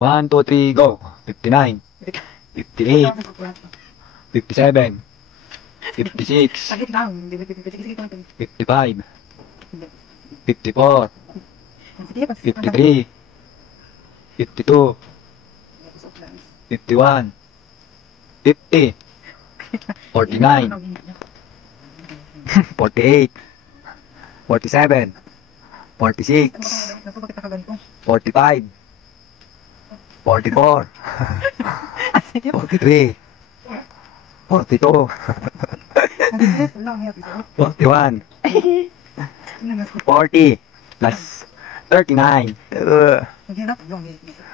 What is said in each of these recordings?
1, 2, 3, go. 59, 58, 57, 56, 55, 54, 53, 52, 51, 50, 49, 48, 47, 46, 45, 44, 43, 42, 41, 40, plus 39,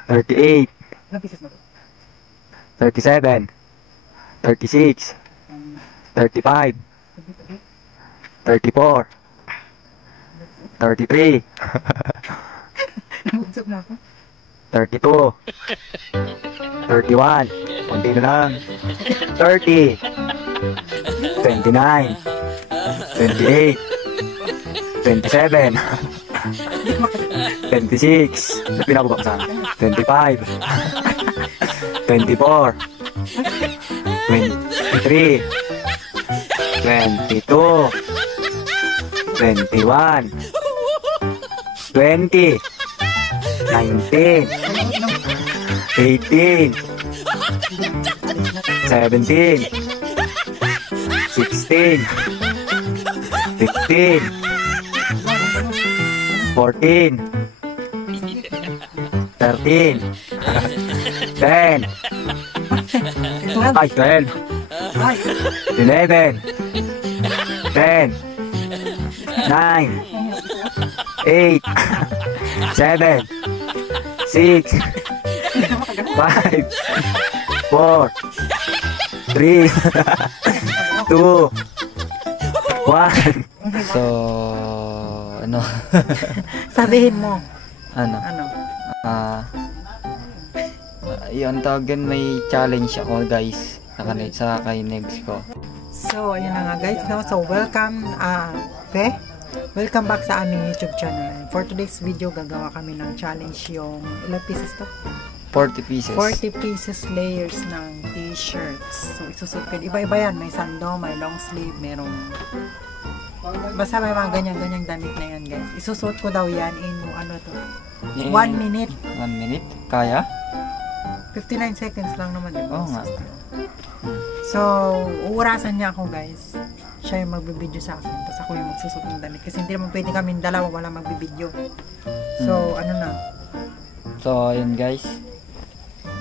38, 37, 36, 35, 34, 33, 32, 31, konti na lang, 30, 29, 28, 27, 26, pinababa pa sana, 25, 24, 23, 22, 21, 20, 19, 18, 17, 16, 15, 14, 13, 10, 12, 11, 10, 9, 8, 7, 6, 5, 4, 3, 2, 1. So, ano? Sabihin mo. Ano? Yun, tawagin may challenge ako guys sa kay Negs ko. So, ayun na nga guys, no? So, welcome back sa aming YouTube channel. For today's video, gagawa kami ng challenge yung ilang pieces to? 40 pieces. 40 pieces layers ng t-shirts. So, isusuot ko. Iba-iba yan. May sando, may long sleeve, merong basta may mga ganyan-ganyang damit na yan guys. Isusuot ko daw yan in ano to? 1 minute. 1 minute? Kaya? 59 seconds lang naman. Diba? Oo nga. So, uurasan niya ako guys. Siya yung magbibideo sa akin. Tapos ako yung magsusot ng damit. Kasi hindi naman pwede kaming dalawa wala magbibideo. So, ano na. So, ayun guys.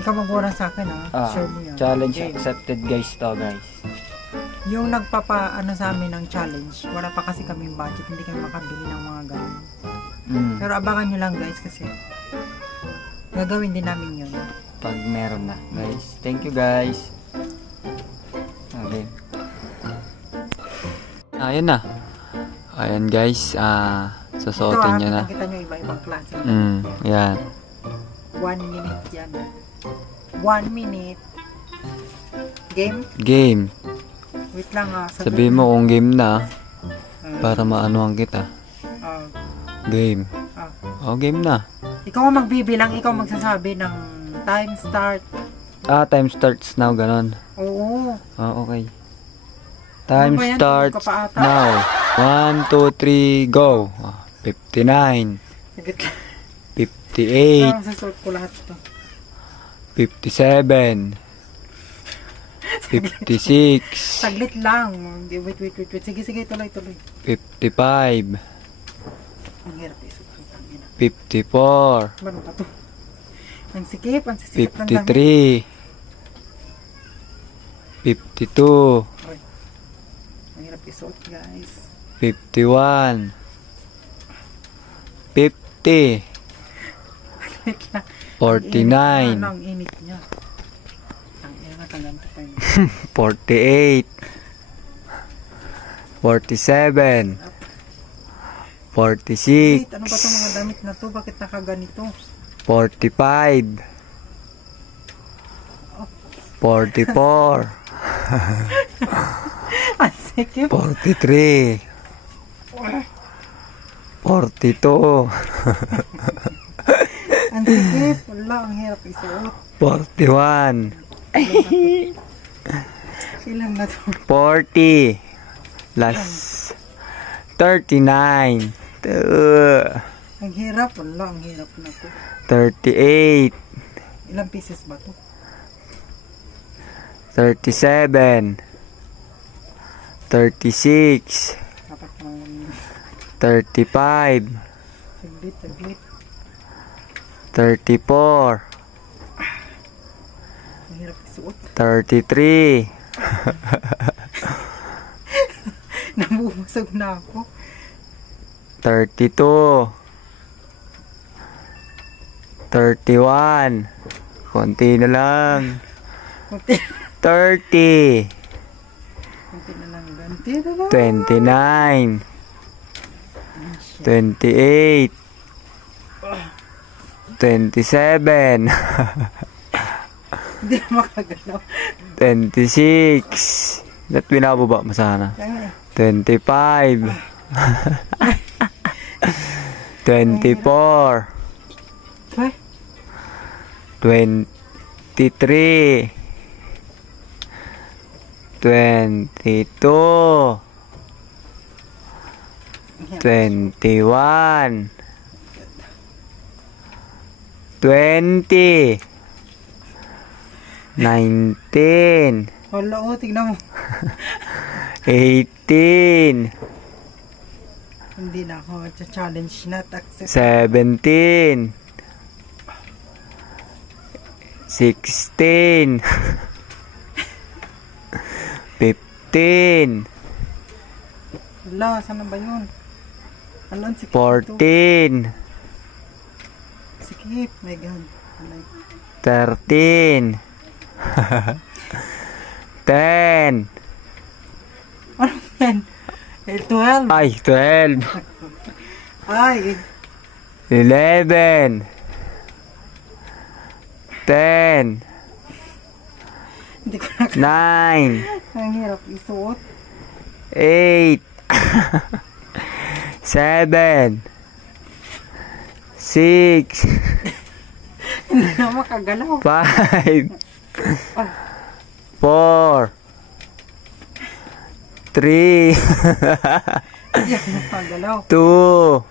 Ikaw mag-uura sa akin ha. Sure mo yan. Challenge okay. Accepted guys to guys. Yung nagpapa-ano sa amin ng challenge, wala pa kasi kaming budget. Hindi kami makabili ng mga ganun. Pero abangan nyo lang guys kasi gagawin din namin yun. Pag meron na guys. Thank you guys. Okay. Ayan na. Ayan guys. Susuotin nyo na. Nakita nyo iba-ibang klase. Yan. 1 minute yan. 1 minute. Game? Game. Wait lang sabihin mo kung game na. Para maanuhan kita. Game. Game na. Ikaw ang magbibilang. Ikaw magsasabi ng time start. Time starts now. Ganon. Oo. Okay. Time starts now. 1, 2, 3, go. 59. 58. Sasort ko lahat ito. 57. 56. Saglit lang. Wait. Sige, tuloy. 55. Ang hirap isot. 54. Ano pa to? Ang sikip. 53. 52. Ang hirap isot guys. 51. 50. 49. Ang init niya. Ang init na 48. 47. 46. Ano ba itong mga damit na to? Bakit nakaganito? 45. 44. Ang sikip. 43. 42. Ang Ang sikip. Wala, ang hirap isuot. 41. Ilang na to? 40. Last. 39. Ang hirap. Wala, ang hirap na to. 38. Ilang pieces ba to? 37. 36. Dapat naman. 35. Saglit, saglit. 34. Ang hirap isuot. 33. Nabubusog na ako. 32. 31. Konti na lang. Kunti. 30. Kunti na lang. Ganti na lang. 29. 28. 27. Hindi na makagalaw. 26. Ba't binababa mo sana? Kaya 25. 24. eh. 23. 22. 21. 20. 19. Wala, oh, tignan mo. 18. Hindi na ako challenge not accept. 17. 16. 15. Wala, saan na ba yun? Alam, sikip. 14. Sikip, my God. Alay. 13. 10. Ano yan? 12. Ay, 12. Ay, 11. 10. hindi ko na 9. ang hirap isuot. 8. 7. 6. Hindi na makagalaw. 5. 4. 3. Hindi na makagalaw. 2.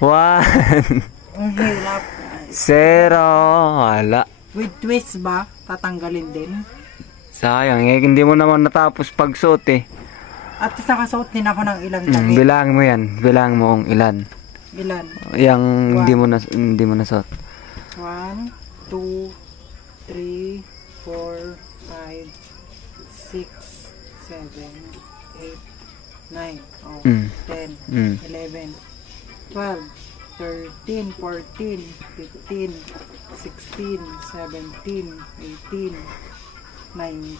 1. Ang hirap. 0. Wala. With twist ba? Tatanggalin din. Sayang eh, hindi mo naman natapos pagsuot eh. At least nakasuot din ako ng ilang damit. Bilang mo yan. Bilang mo ang ilan. Ilan? Yang hindi mo nasuot. 1, 2, 3, 4, 5, 6, 7, 8, 9, oh, Mm. 10, Mm. 11, 12, 13, 14, 15, 16, 17, 18, 19,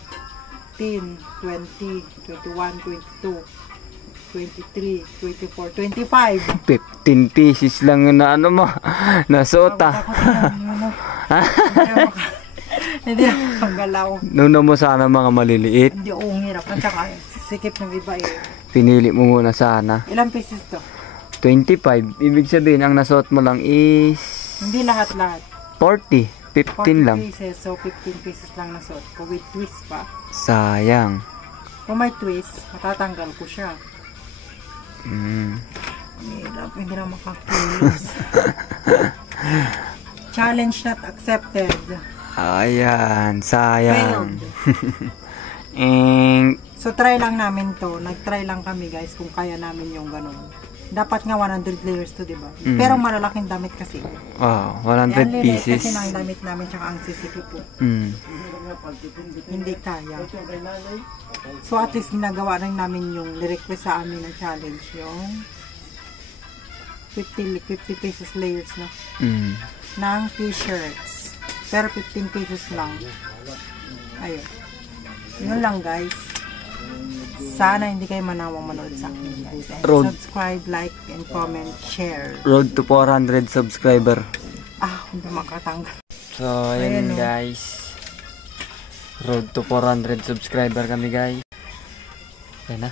20, 21, 22, 23, 24, 25. 15 pieces lang yun na ano mo. Nasuot ah. Hindi ako panggalaw. Nuno mo sana mga maliliit. Hindi ako hirap. At saka sikip ng iba eh. Pinili mo muna sana. Ilang pieces to? 25. Ibig sabihin, ang nasuot mo lang is Hindi lahat-lahat. 40. 15 lang. 40 pieces. So 15 pieces lang nasuot ko with twist pa. Sayang. Kung may twist, matatanggal ko siya. Hirap. Hindi na makakilos. Challenge not accepted. Ayan. Sayang. Failed. So try lang namin to. Nag-try lang kami guys kung kaya namin yung ganun. Dapat nga 100 layers to, diba? Pero malalaking damit kasi. Wow. 100 pieces. Kasi ang damit namin tsaka ang sisipip po. Hindi kaya. So at least ginagawa lang namin yung nirequest sa amin ng challenge yung 50 pieces layers na ng t-shirts. Pero 15 pesos lang. Ayun. Yun lang guys. Sana hindi kayo manawang manood sa akin guys. And subscribe, like, and comment, share. Road to 400 subscriber. Hindi makatanggal. So, ayun guys. Road to 400 subscriber kami guys. Ayan na.